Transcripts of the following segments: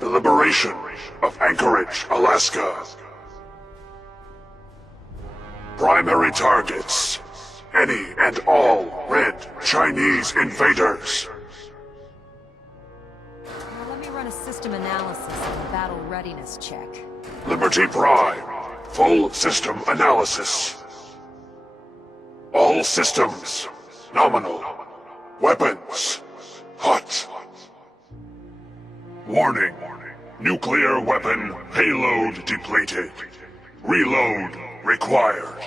The liberation of Anchorage, Alaska. Primary targets. Any and all red Chinese invaders. Now let me run a system analysis and a battle readiness check. Liberty Prime. Full system analysis. All systems nominal. Weapons hot. Warning. Nuclear weapon payload depleted. Reload required.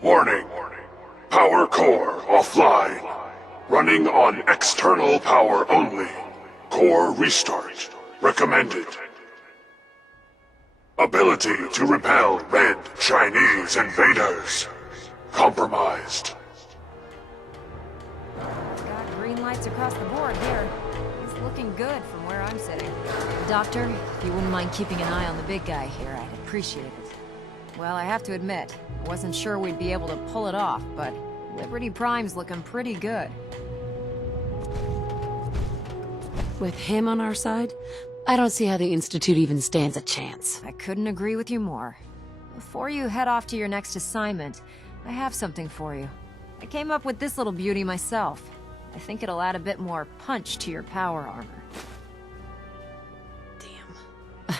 Warning. Power core offline. Running on external power only. Core restart recommended. Ability to repel red Chinese invaders compromised. Got green lights across the board here. He's looking good from where I'm sitting. Doctor, if you wouldn't mind keeping an eye on the big guy here, I'd appreciate it. Well, I have to admit, I wasn't sure we'd be able to pull it off, but Liberty Prime's looking pretty good. With him on our side, I don't see how the Institute even stands a chance. I couldn't agree with you more. Before you head off to your next assignment, I have something for you. I came up with this little beauty myself. I think it'll add a bit more punch to your power armor. Damn.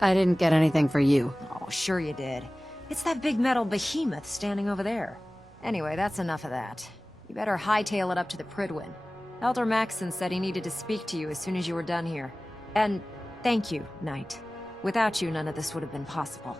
I didn't get anything for you. Oh, sure you did. It's that big metal behemoth standing over there. Anyway, that's enough of that. You better hightail it up to the Prydwen. Elder Maxson said he needed to speak to you as soon as you were done here. And thank you, Knight. Without you, none of this would have been possible.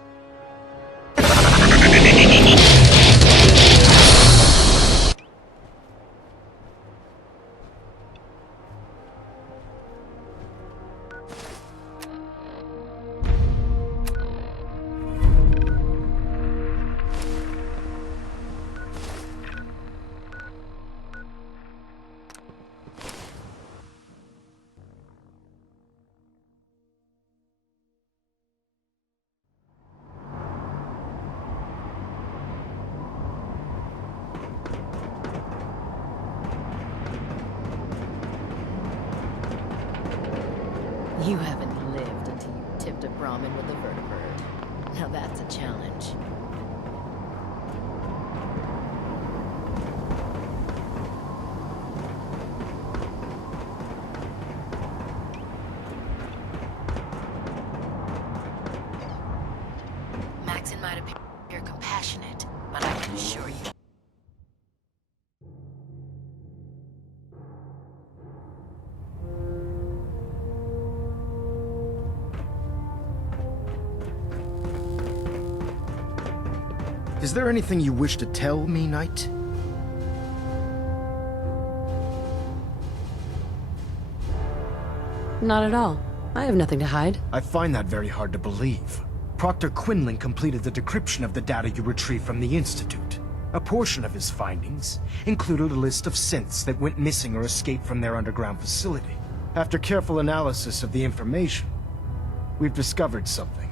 You haven't lived until you tipped a Brahmin with a vertibird. Now that's a challenge. Maxson might appear compassionate, but I can assure you. Is there anything you wish to tell me, Knight? Not at all. I have nothing to hide. I find that very hard to believe. Proctor Quinlan completed the decryption of the data you retrieved from the Institute. A portion of his findings included a list of synths that went missing or escaped from their underground facility. After careful analysis of the information, we've discovered something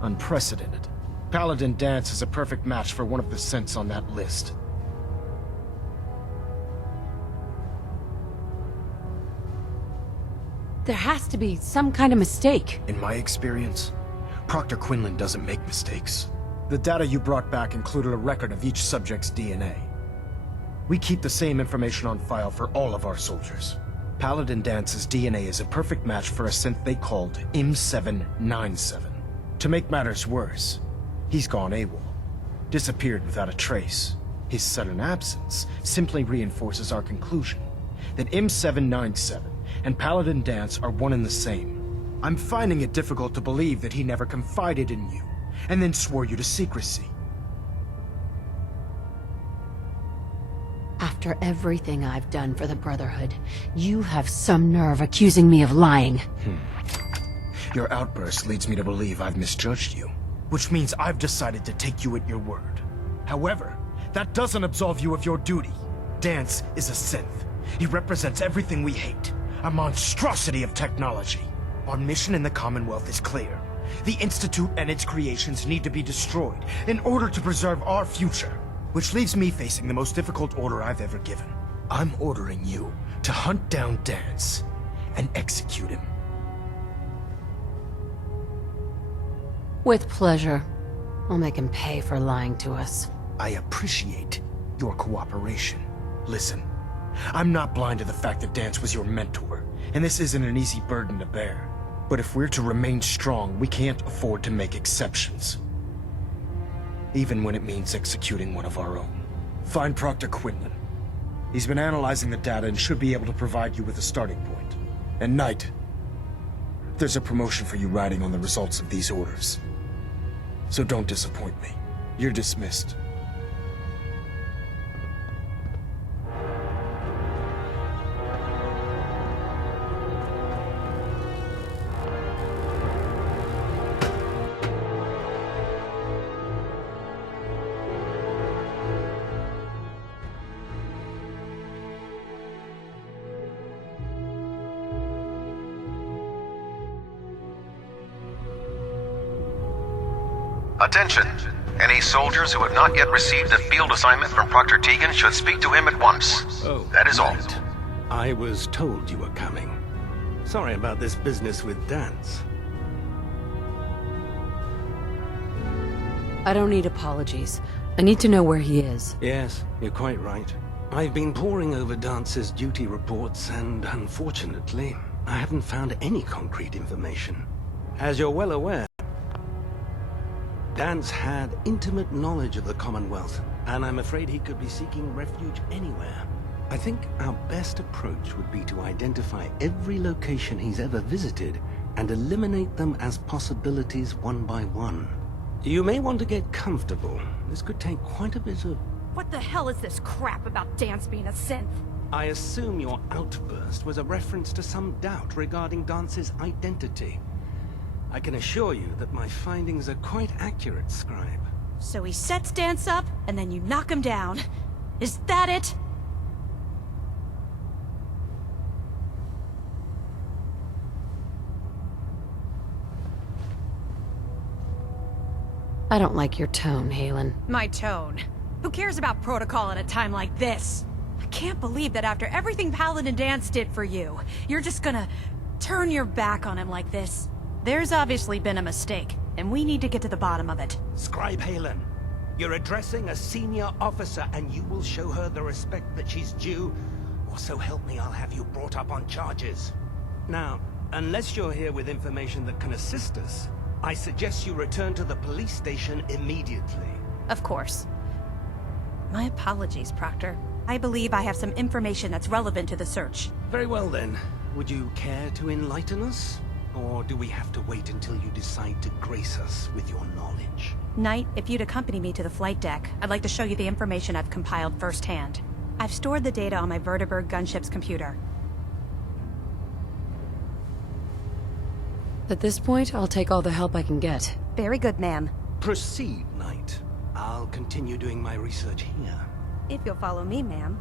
unprecedented. Paladin Danse is a perfect match for one of the synths on that list. There has to be some kind of mistake. In my experience, Proctor Quinlan doesn't make mistakes. The data you brought back included a record of each subject's DNA. We keep the same information on file for all of our soldiers. Paladin Danse's DNA is a perfect match for a synth they called M797. To make matters worse, he's gone AWOL, disappeared without a trace. His sudden absence simply reinforces our conclusion that M797 and Paladin Danse are one and the same. I'm finding it difficult to believe that he never confided in you, and then swore you to secrecy. After everything I've done for the Brotherhood, you have some nerve accusing me of lying. Your outburst leads me to believe I've misjudged you, which means I've decided to take you at your word. However, that doesn't absolve you of your duty. Danse is a synth. He represents everything we hate, a monstrosity of technology. Our mission in the Commonwealth is clear. The Institute and its creations need to be destroyed in order to preserve our future, which leaves me facing the most difficult order I've ever given. I'm ordering you to hunt down Danse and execute him. With pleasure. I'll make him pay for lying to us. I appreciate your cooperation. Listen, I'm not blind to the fact that Danse was your mentor, and this isn't an easy burden to bear. But if we're to remain strong, we can't afford to make exceptions. Even when it means executing one of our own. Find Proctor Quinlan. He's been analyzing the data and should be able to provide you with a starting point. And Knight, there's a promotion for you riding on the results of these orders. So don't disappoint me. You're dismissed. Attention! Any soldiers who have not yet received a field assignment from Proctor Tegan should speak to him at once. Oh, that is all. right. I was told you were coming. Sorry about this business with Danse. I don't need apologies. I need to know where he is. Yes, you're quite right. I've been poring over Dance's duty reports, and unfortunately, I haven't found any concrete information. As you're well aware, Danse had intimate knowledge of the Commonwealth, and I'm afraid he could be seeking refuge anywhere. I think our best approach would be to identify every location he's ever visited and eliminate them as possibilities one by one. You may want to get comfortable. This could take quite a bit of... What the hell is this crap about Danse being a synth? I assume your outburst was a reference to some doubt regarding Dance's identity. I can assure you that my findings are quite accurate, Scribe. So he sets Danse up, and then you knock him down. Is that it? I don't like your tone, Haylen. My tone. Who cares about protocol at a time like this? I can't believe that after everything Paladin Danse did for you, you're just gonna turn your back on him like this. There's obviously been a mistake, and we need to get to the bottom of it. Scribe Haylen, you're addressing a senior officer, and you will show her the respect that she's due, or so help me, I'll have you brought up on charges. Now, unless you're here with information that can assist us, I suggest you return to the police station immediately. Of course. My apologies, Proctor. I believe I have some information that's relevant to the search. Very well then. Would you care to enlighten us? Or do we have to wait until you decide to grace us with your knowledge? Knight, if you'd accompany me to the flight deck, I'd like to show you the information I've compiled firsthand. I've stored the data on my Vertibird gunship's computer. At this point, I'll take all the help I can get. Very good, ma'am. Proceed, Knight. I'll continue doing my research here. If you'll follow me, ma'am.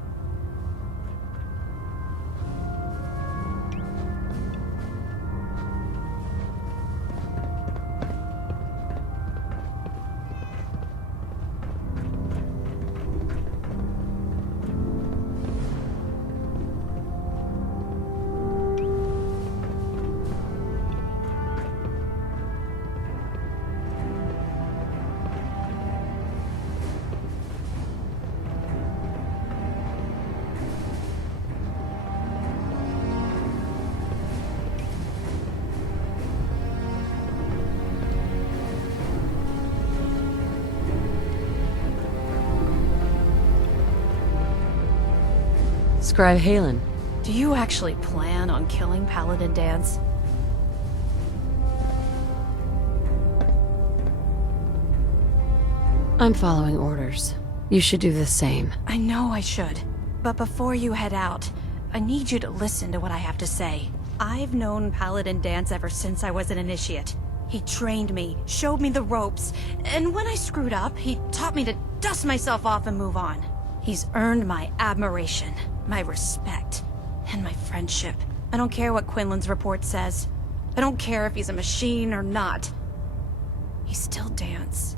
Scribe Haylen. Do you actually plan on killing Paladin Danse? I'm following orders. You should do the same. I know I should. But before you head out, I need you to listen to what I have to say. I've known Paladin Danse ever since I was an initiate. He trained me, showed me the ropes, and when I screwed up, he taught me to dust myself off and move on. He's earned my admiration, my respect, and my friendship. I don't care what Quinlan's report says. I don't care if he's a machine or not. He's still Danse.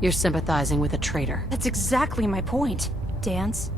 You're sympathizing with a traitor. That's exactly my point. Danse